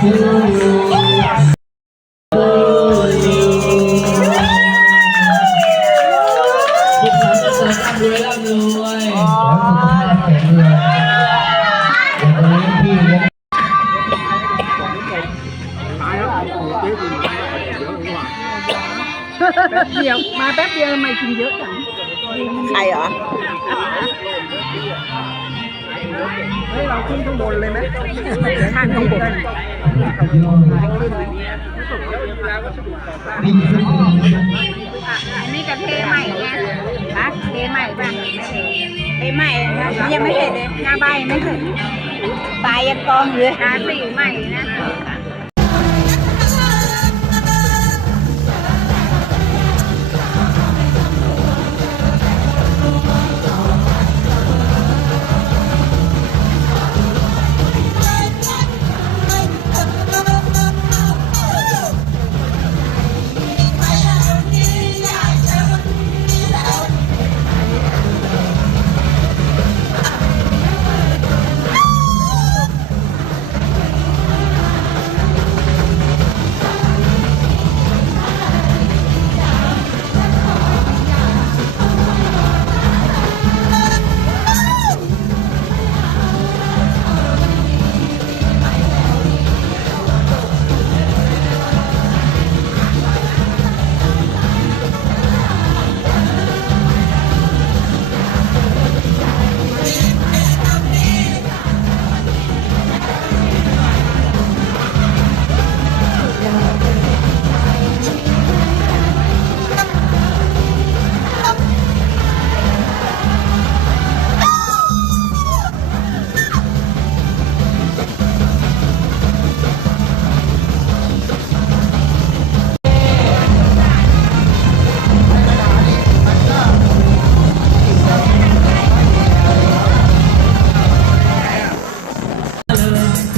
แข็งแรงอย่าไปเลี้ยงพี่เลี้ยง แป๊บเดียว มาแป๊บเดียวทำไมกินเยอะจัง ใครเหรอ เฮ้ยเราขึ้นข้างบนเลยไหมข้างข้างบนนี่คืออันนี้จะเทใหม่ไงฮะเทใหม่ป่ะเทใหม่นะยังไม่เสร็จเลยหน้าใบไม่เสร็จปลายยังกองอยู่เลยทาสีใหม่นะ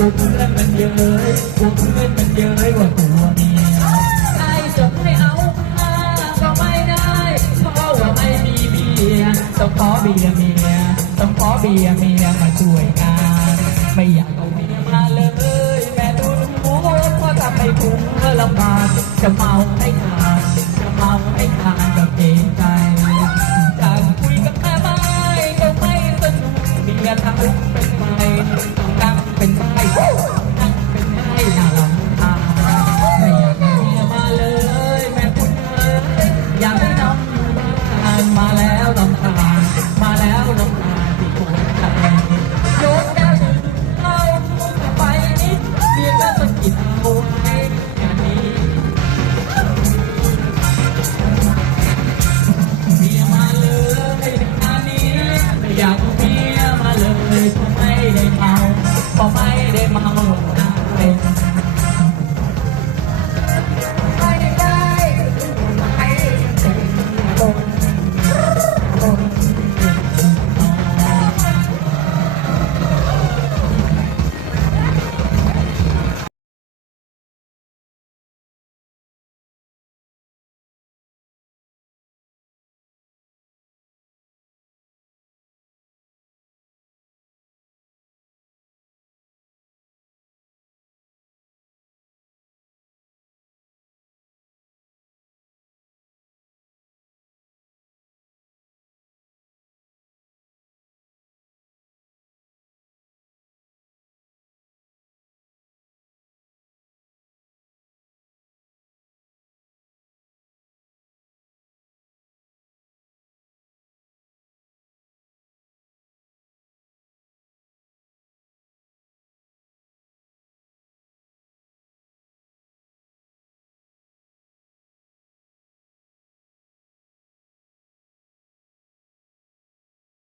กูเพื่อนมันเยอะกูเพื่อนมันเยอะกว่าตัวเมียใครจะไม่เอามาก็ไม่ได้เพราะว่าไม่มีเบียร์ต้องขอเบียร์เมียต้องขอเบียร์เมียมาช่วยงานไม่อยากเอาเมียมาเลยแม่ดูรู้ว่าทำให้คุ้มลำบากจะเมาให้ขาดจะเมาให้ขาดกับเกรงใจจากคุยกับแม่ไม่ก็ไม่สนุกเมียทำเป็นไงต้องนั่งเป็นไงนั่งเป็ น่ารำคาไม่อยากให้เมียมาเลยแม่คุณเอ้ยอยากให้น้องอยู่บ้านมาแล้วลำคามาแล้วลำคาที่ปวดใจโยนแก้วดื่มเหล้าไปนิดเมียก็สะกิดเอาไว้อย่างนี้ เมียมาเลยงานนี้ไม่อยากเอาเมียมาเลยเพราะไม่ได้เมาเพราะไม่ได้เมา